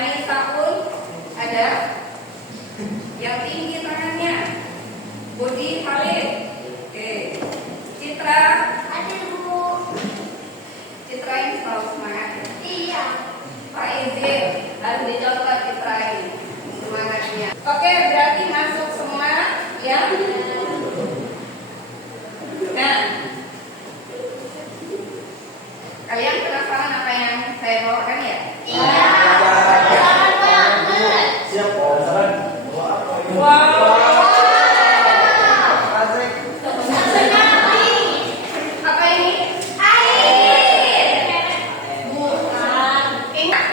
Anissa pun ada. Yang tinggi tangannya. Budi Khalid. Oke. Citra. Ada Bu. Citra ini selalu semangat. Iya. Pak Izin harus dicontoh Citra ini semangatnya. Oke, berarti masuk semua ya. Nah, kalian penasaran apa yang saya bawakan ya? Iya. Penasaran banget. Siap, Wow. Apa ini? Air. Bukan. Ingat?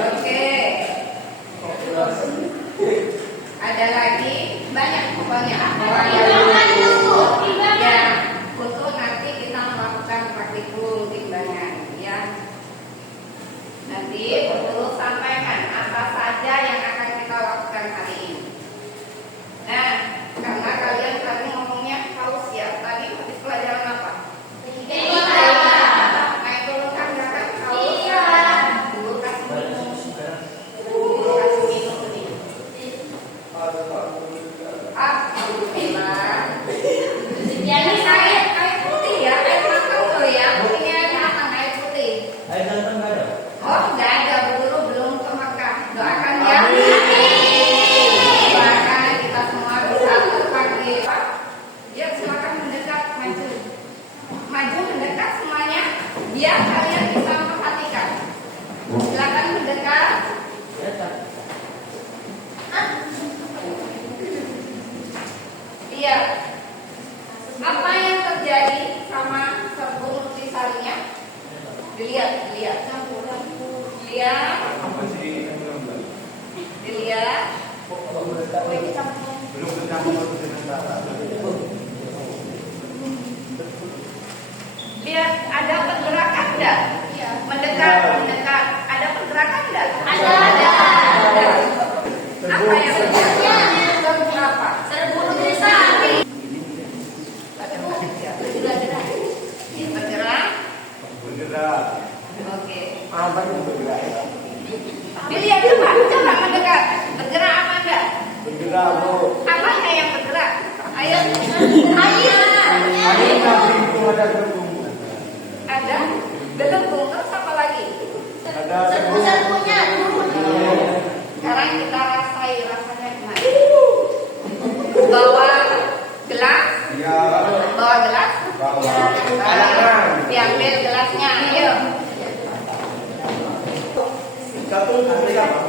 Oke. Ada lagi banyak pokoknya orang yang ya untuk nanti kita melakukan praktikum timbangan ya. Nanti perlu sampaikan apa saja yang akan kita lakukan hari ini. Nah, karena kalian tadi ngomongnya haus ya, tadi habis pelajaran apa? Naik dulu kan kakak haus. Iya. Dulu kasih minum. Dulu kasih minum nih. Alhamdulillah. Jadi air putih ya, air matang tuh ya. Ini air matang, air putih. Air datang nggak ada? Oh, nggak ada, Bu Guru belum ke Mekah. Doakan ya. Doakan kita semua bisa terpanggil. Pak, ya silakan mendekat, maju. Maju mendekat semuanya, biar kalian bisa memperhatikan. Silakan mendekat. Iya. Apa yang terjadi sama serbuk nutrisarinya? Dilihat. Lihat. Apa sih? Dilihat. Belum tercampur dengan kata. Lihat, ada pergerakan enggak? Mendekat. Ada pergerakan enggak? Ada. Apa yang terjadi? Serbuk apa? Serbuk nutrisari. Bergerak. Oke. Apa yang bergerak? Dilihat coba mendekat. Bergerak apa enggak? Bergerak, Bu. Apanya yang bergerak? Ayo. Air. Air tapi itu ada gelembung. Ada gelembung, terus apa lagi? Ada Serbu-serbunya turun. Sekarang kita rasanya gimana? Bawa gelas. Ya. Bawa gelas. Bawa. Diambil gelasnya. Ayo. Satu nanti apa?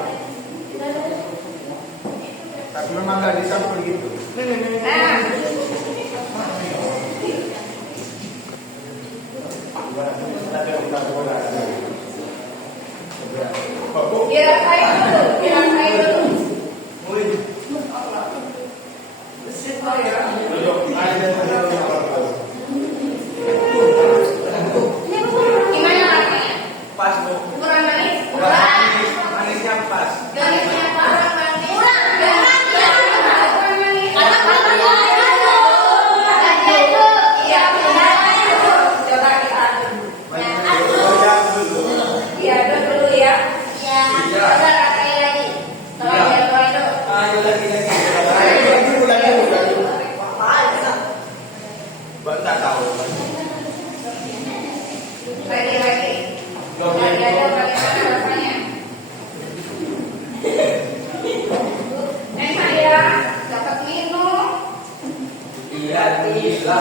Tapi memang nggak dicampur gitu. Nah. Dirasain dulu. Gimana rasanya? Pas, Bu. Kurang manis? Manisnya pas. Manisnya kurang manis? Kurang manis. Kurang manis? Karena katanya Iya, benar. Coba kita aduk. Diaduk dulu ya. Coba rasain lagi. Aduk. Ayo lagi. Mbak tahu. Lagi. Coba diaduk bagaimana rasanya? Enak ya. Dapat minum. Iya, gila.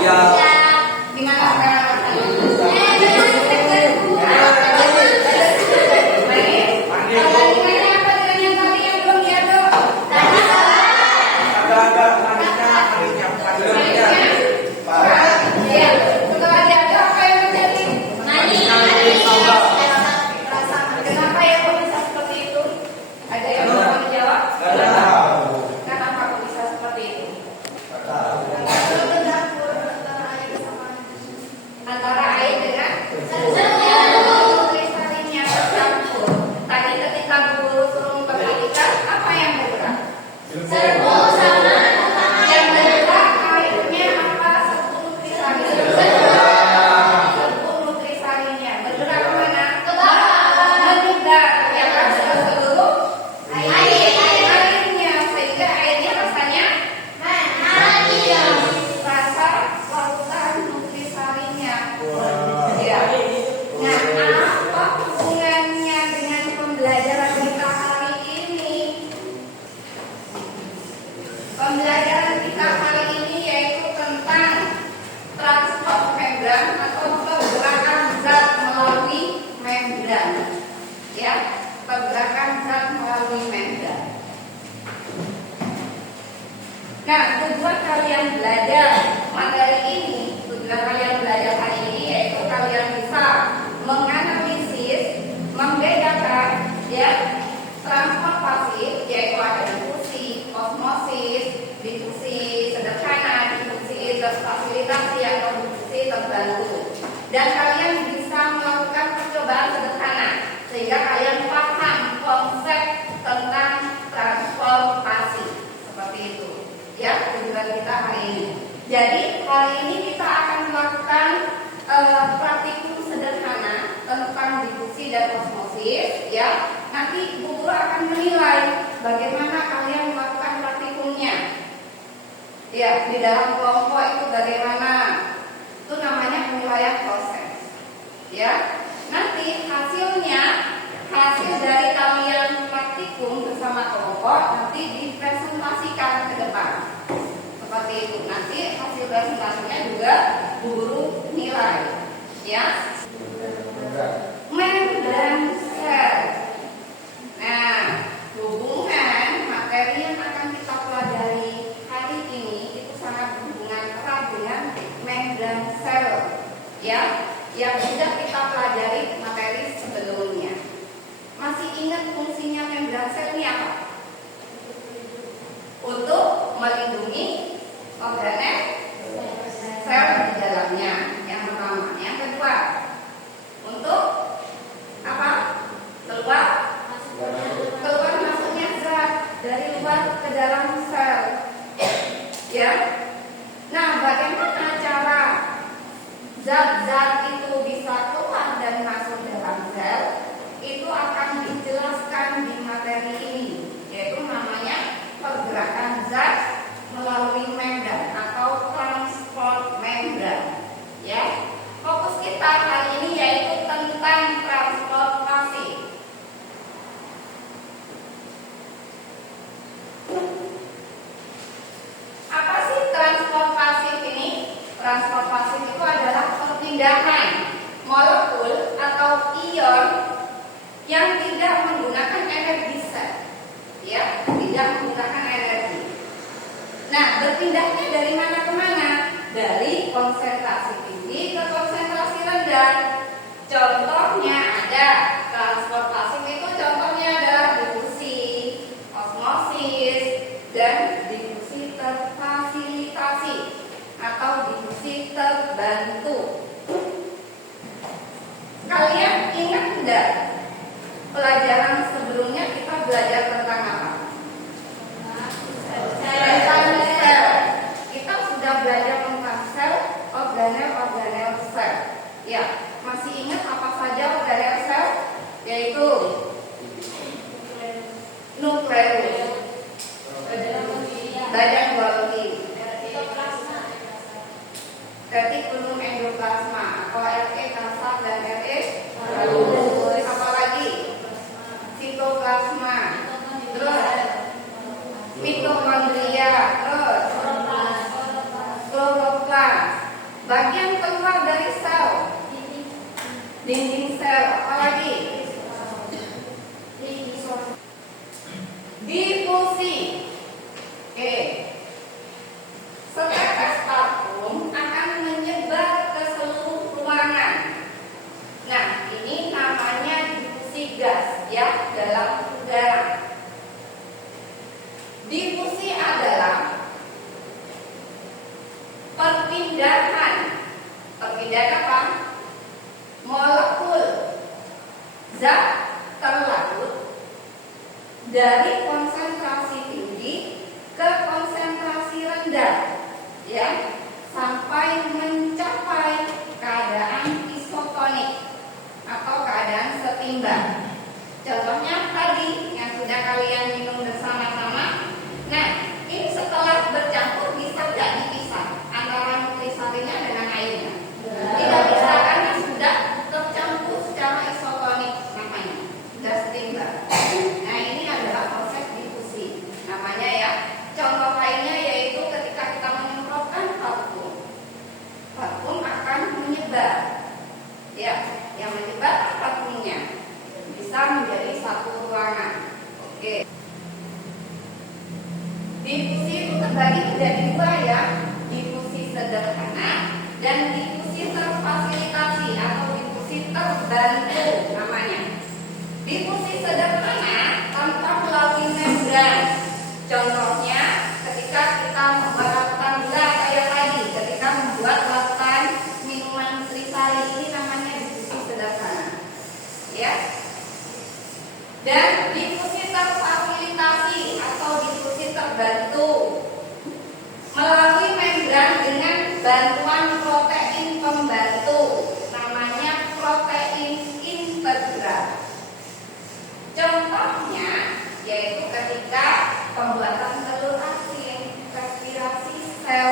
Iya. Gimana sekarang rasanya? Agak manisnya pas. Setelah diaduk apa yang terjadi? Kenapa ya kok bisa seperti itu? Ada yang bisa menjawab? Nggak tahu. Kenapa kok bisa seperti itu? Pembelajaran kita kali ini yaitu tentang transport membran atau pergerakan zat melalui membran. Ya, pergerakan zat melalui membran. Nah, tujuan kalian belajar materi ini, tujuan kalian belajar hari ini yaitu kalian bisa menganalisis, membedakan ya transport pasif yaitu ada difusi, osmosis, difusi sederhana, difusi terfasilitasi atau difusi terbantu. Dan kalian bisa melakukan percobaan sederhana sehingga kalian paham konsep tentang transportasi seperti itu. Ya, tujuan kita hari ini. Jadi hari ini kita akan melakukan praktikum sederhana tentang difusi dan osmosis. Ya, nanti Bu Guru akan menilai bagaimana kalian melakukan praktikumnya. Ya, di dalam kelompok itu bagaimana? Itu namanya penilaian proses. Ya, nanti hasilnya, hasil dari kalian praktikum bersama kelompok nanti dipresentasikan ke depan. Seperti itu. Nanti hasil presentasinya juga Bu Guru nilai. Ya. Membran sel. Nah, hubungan materi yang akan kita pelajari hari ini itu sangat berhubungan erat dengan membran sel. Ya, yang sudah kita pelajari materi sebelumnya. Masih ingat fungsinya membran sel ini apa? Untuk melindungi organel sel di dalamnya. Yang pertama, yang kedua, untuk apa? Keluar masuknya zat dari luar ke dalam sel. Ya. Nah, bagaimana cara zat-zat itu bisa keluar dan masuk dalam sel? Itu akan dijelaskan di materi ini, yaitu namanya pergerakan zat melalui membran atau transport membran. Ya, fokus kita hari ini yaitu tentang transportasi. Apa sih transportasi ini? Transportasi itu adalah perpindahan molekul atau ion yang tidak menggunakan energi sel. Ya, tidak menggunakan energi. Nah, berpindahnya dari mana ke mana? Dari konsentrasi tinggi ke konsentrasi rendah. Contohnya ada transportasi itu contohnya adalah difusi, osmosis, dan difusi terfasilitasi atau difusi terbantu. Kalian ingat tidak? Pelajaran sebelumnya kita belajar tentang apa? Tentang sel. Kita sudah belajar tentang sel, organel sel. Ya, masih ingat apa saja organel sel? Yaitu nukleus, badan Golgi, retikulum endoplasma atau RE kasar dan RE halus. Apalagi sitoplasma, terus mitokondria, terus kloroplas. Bagian keluar dari sel, dinding sel. Apalagi difusi. Oke. Setetes parfum akan menyebar ke seluruh ruangan. Nah, ini namanya difusi gas ya dalam udara. Difusi adalah perpindahan apa? Molekul zat terlarut dari konsentrasi tinggi ke konsentrasi rendah, ya, sampai mencapai keadaan isotonik atau keadaan setimbang. Contohnya tadi yang sudah kalian minum bersama-sama. Nah, ini setelah bercampur bisa tidak dipisah antara nukleosarinnya dengan airnya? Tidak bisa karena sudah tercampur secara isotonik namanya, sudah setimbang. Nah, ini adalah proses difusi namanya ya. Contoh lainnya Difusi itu terbagi menjadi dua ya, difusi sederhana dan difusi terfasilitasi atau difusi terbantu namanya. Difusi sederhana tanpa melalui membran. Contohnya ketika kita membuat larutan gula kayak tadi, ketika membuat larutan minuman Nutrisari, ini namanya difusi sederhana. Ya. Dan difusi terfasilitasi atau difusi terbantu melalui membran dengan bantuan protein pembantu, namanya protein integral. Contohnya yaitu ketika pembuatan telur asin, respirasi sel,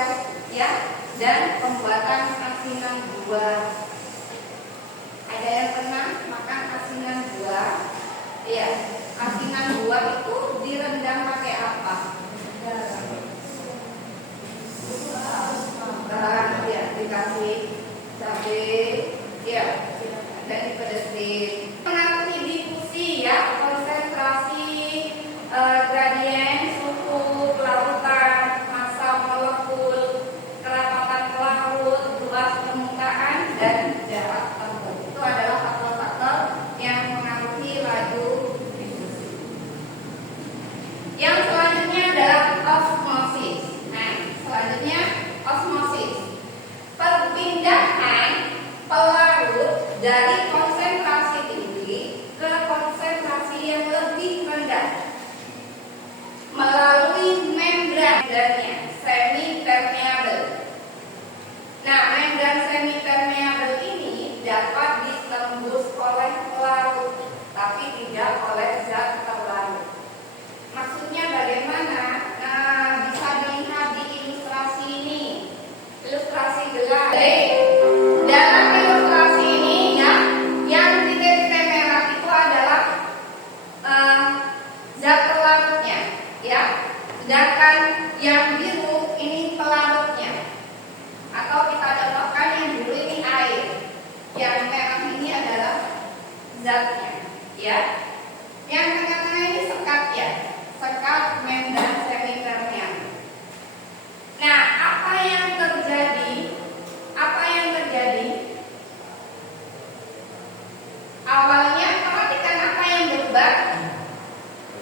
ya, dan pembuatan asinan buah. Ada yang pernah makan asinan buah? Ya, asinan buah itu direndam pakai apa? Ya, dikasih cabai, ya, dan dipedesin. Mengakui difusi ya, konsentrasi gradien suhu larutan, massa molekul, kerapatan pelarut, luas permukaan, dan jarak tempuh. Itu adalah faktor-faktor yang mengaruhi laju difusi. Yang selanjutnya adalah osmosis. Nah, selanjutnya osmosis. Perpindahan pelarut dari konsentrasi tinggi ke konsentrasi yang lebih rendah melalui membrannya semi-permeable. Nah, membran semi-permeable ini dapat ditembus oleh pelarut, tapi tidak oleh zat terlarut. Maksudnya bagaimana? Nah, bisa dilihat di ilustrasi ini. Ilustrasi gelas. Dalam ilustrasi ini ya, yang di titik merah itu adalah zat pelarutnya, ya. Sedangkan yang biru ini pelarutnya. Atau kita contohkan yang biru ini air, yang merah ini adalah zatnya, ya. Yang tengah-tengah ini sekat ya, sekat membran semi-permeable. Nah, apa yang terjadi? Awalnya perhatikan apa yang berubah.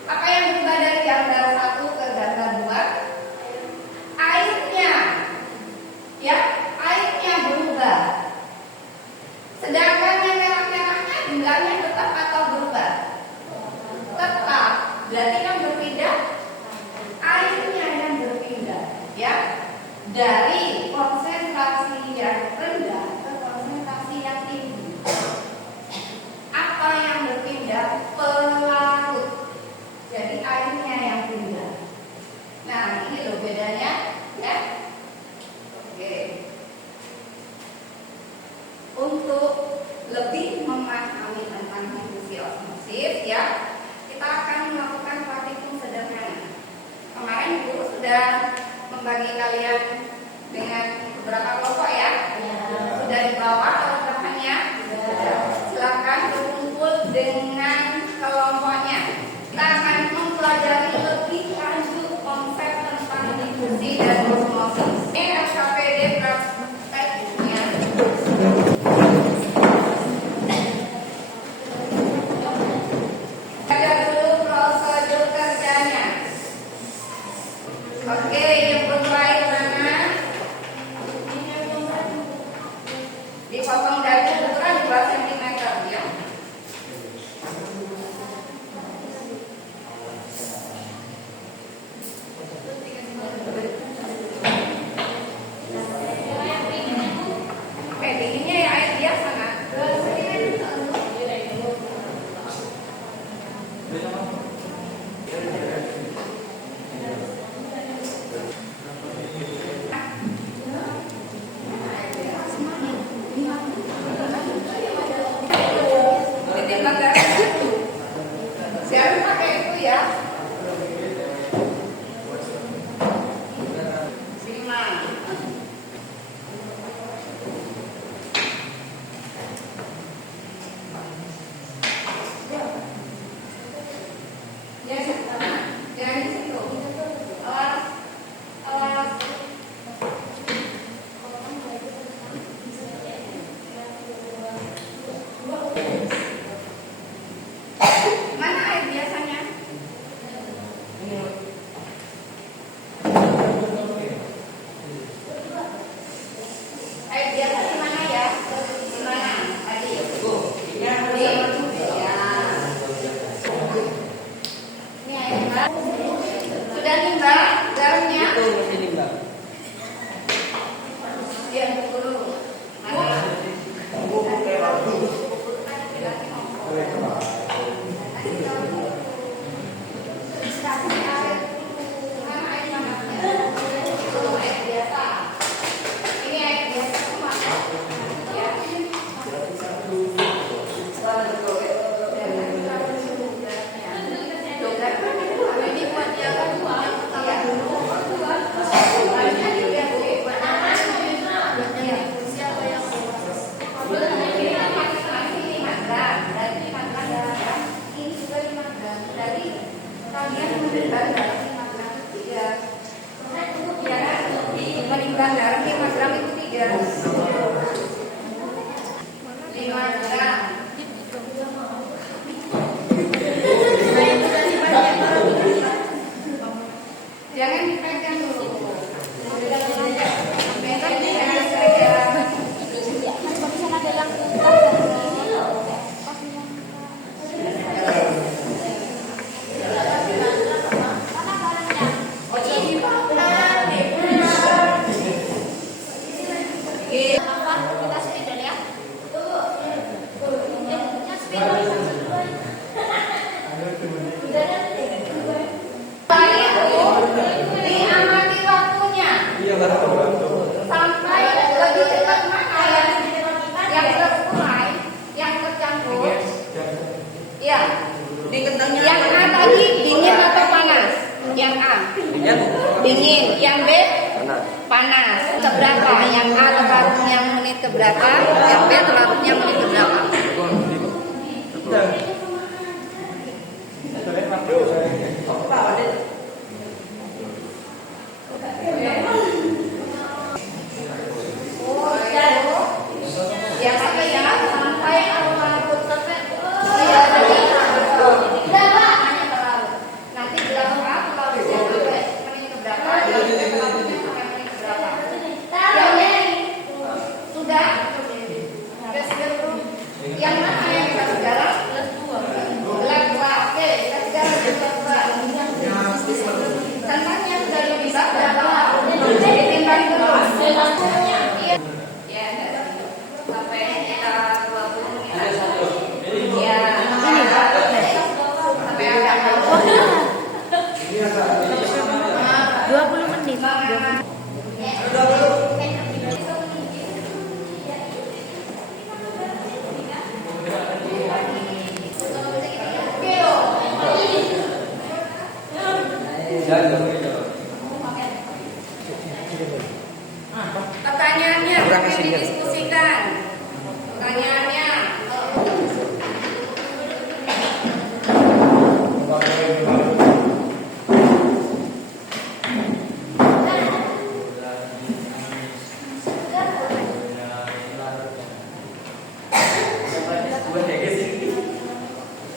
Apa yang berubah dari gambar 1 ke gambar 2? Airnya. Ya, airnya berubah. Sedangkan yang merah-merahnya jumlahnya tetap atau berubah? Tetap. Berarti yang berpindah airnya yang berpindah, ya. Dari konsentrasi yang rendah ke konsentrasi yang tinggi. Apa yang berpindah? Pelarut. Jadi airnya yang pindah. Nah, ini loh bedanya, ya. Oke. Untuk lebih memahami tentang difusi osmosis, ya, kita akan melakukan praktikum sederhana. Kemarin guru sudah membagi kalian dengan beberapa kelompok ya. Sudah dibawa bahannya. Silakan berkumpul dengan kelompoknya. Kita akan mempelajari lebih lanjut konsep tentang difusi dan osmosis. Ini SKPD prakteknya. Ada dulu prosedur kerjanya. Oke, yang berbaik mana? Dipotong dada ukuran 2 cm ya. Pendinginnya ya air biasa nah. Dia dulu. Mana? Menimbang garam 5 gram itu 3. 5 gram. Jangan dipegang dulu. Pegang jangan saja. Diamati waktunya sampai lebih cepat mana yang terkulai, yang tercampur. Ya. Yang A tadi dingin atau panas? Yang A dingin, yang B panas. Keberapa? Yang A terlarutnya menit keberapa? Yang B terlarutnya menit keberapa? Yang apa ya? Sampai larut sampai nanti berapa larutnya sampai menit keberapa? Sudah? Yang mana yang kita segala? Oke, kita segala tentangnya sudah lebih berapa? Ditimbang terus. Iya. Ya, sampai sekitar 20 menit. Ya, sampai ada 20 menit. Pertanyaannya mungkin didiskusikan. Pertanyaannya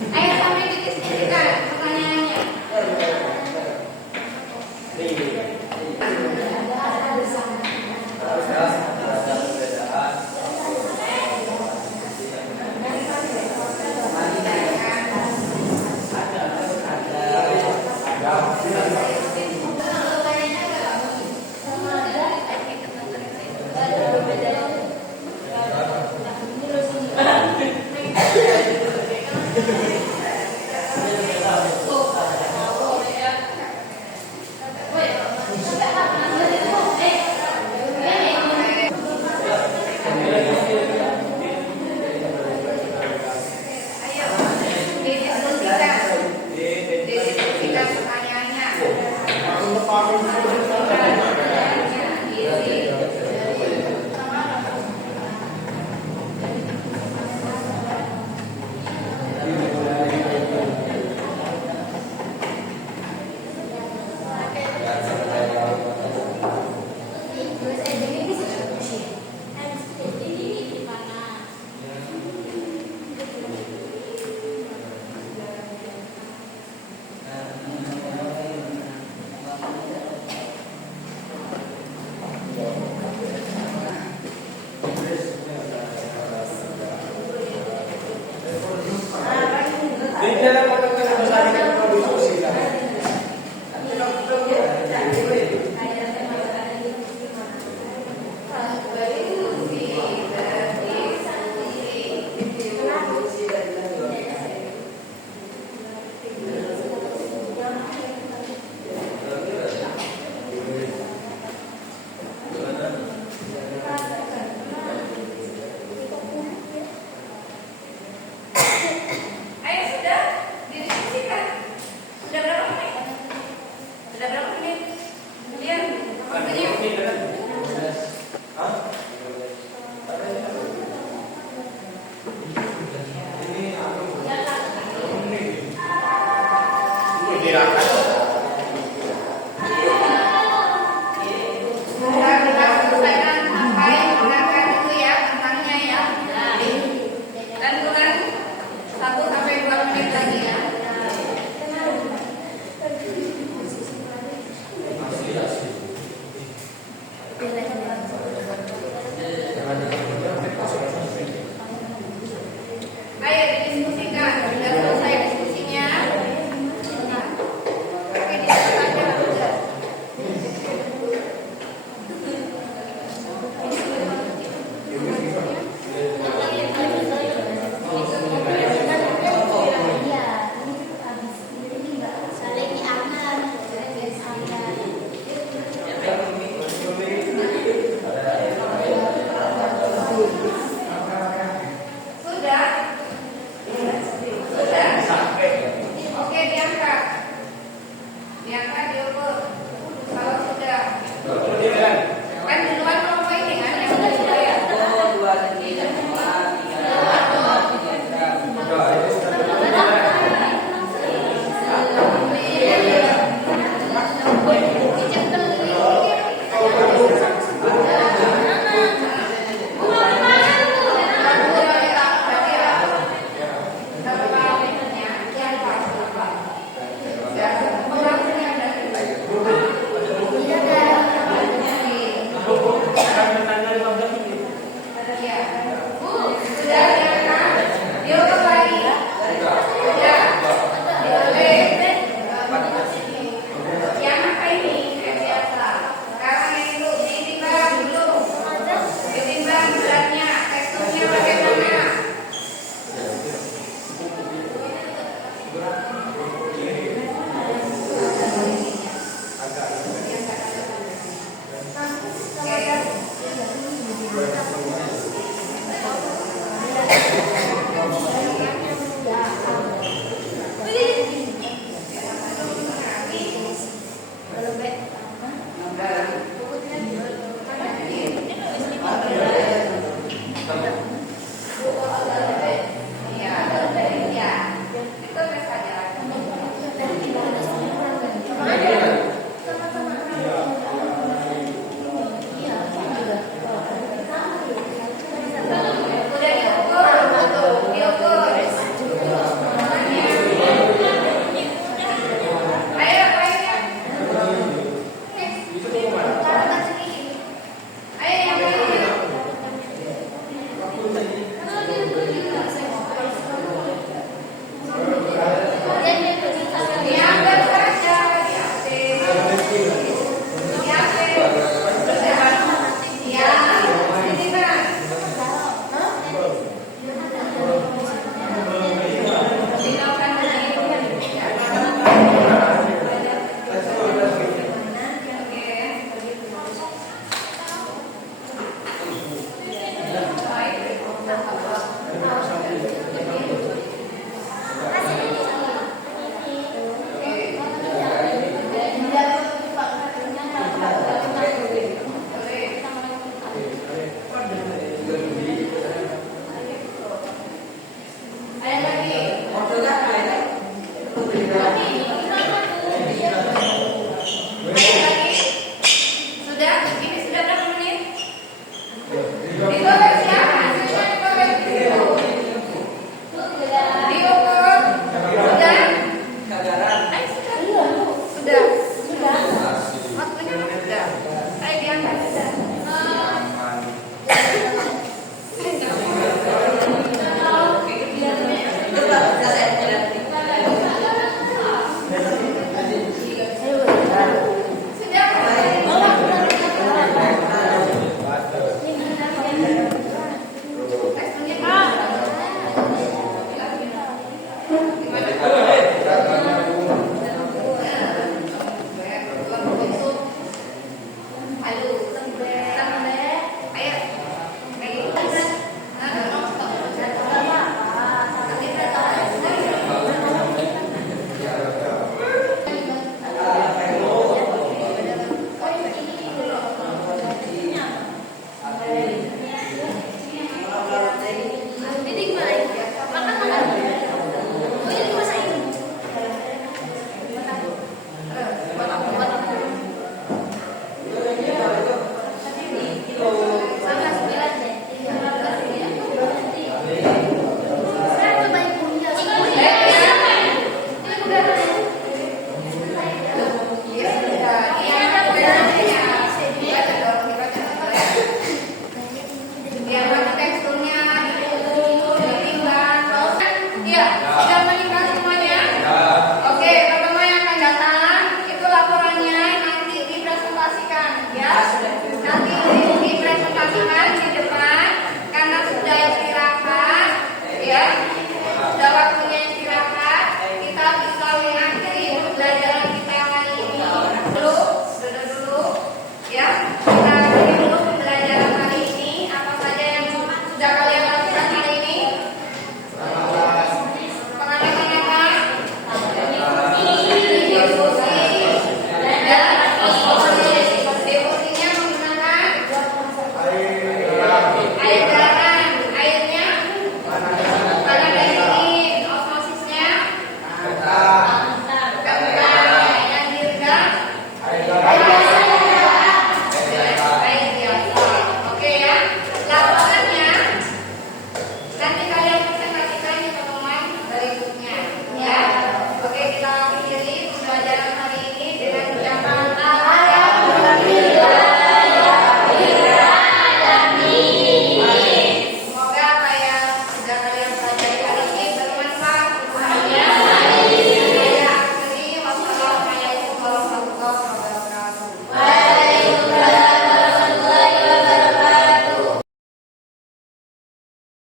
ayo sampai didiskusikan pertanyaannya. Harus